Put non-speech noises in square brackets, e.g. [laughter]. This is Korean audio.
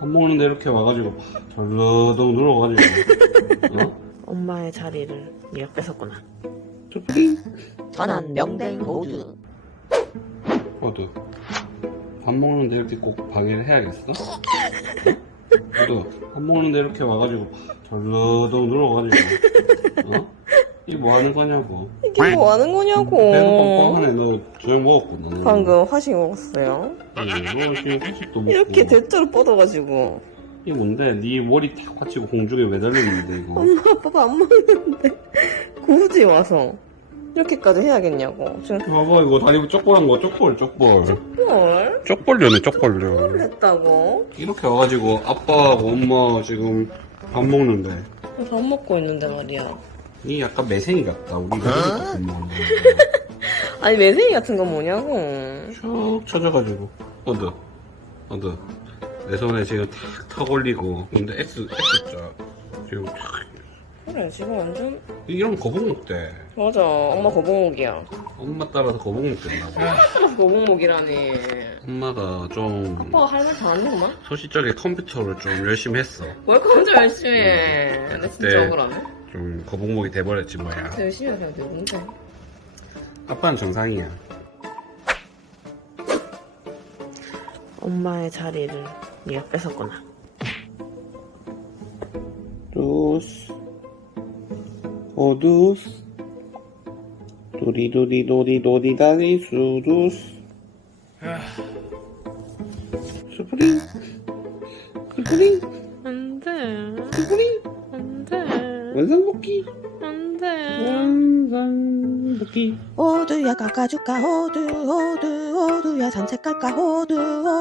밥 먹는데 이렇게 와가지고 덜러덩 누워가지고 어? [laughs] 엄마의 자리를 네가 뺏었구나. 전환 명댕 모드 어두 밥 먹는데 이렇게 꼭 방해를 해야겠어? [laughs] 어두 밥 먹는데 이렇게 와가지고 덜러덩 누워가지고 어? 이게 뭐 하는 거냐고 이게 뭐 하는 거냐고. 배도 뻥뻥하네 너 저녁 먹었구나 너는. 방금 화식 먹었어요. 아니, 너 지금 회식도 먹고 이렇게 대자로 뻗어가지고. 이게 뭔데? 네 머리 탁 받치고 공중에 매달렸는데 이거 엄마 아빠가 안 먹는데 굳이 와서 이렇게까지 해야겠냐고. 지금 봐봐 이거 다리 쪽볼한 거 쪽볼 쪽볼 뭘? 쪽벌려네 쪽벌려 했다고? 이렇게 와가지고 아빠하고 엄마 지금 밥 먹는데 밥 먹고 있는데 말이야. 이 약간 매생이 같다 우리가 이렇게 밥 먹는 아니 매생이 같은 건 뭐냐고. 쭉 쳐져가지고 어드 어드 내 손에 지금 탁탁 올리고 근데 X X자 지금 탁 그래 지금 완전 이런 거북 먹대 맞아. 엄마 거북목이야. 엄마 따라서 거북 먹겠나 봐 거북목이라니. 엄마가 좀 아빠가 할말다 하는구만. 소시적에 컴퓨터를 좀 열심히 했어 뭘 혼자 열심히 해. 나 그때- 진짜 억울하네. 좀 거북목이 돼버렸지 뭐야 진짜 열심히 해야 되는데. 아빠는 정상이야 엄마의 자리를 네가 뺏었구나. 두스 오두스 도리도리도리도리다리 수두스 스프링 스프링 안돼. 스프링. 원상복귀. 안돼. 원상복귀. 호두야 깎아줄까? 호두 호두 호두야 산책 갈까? 호두 호두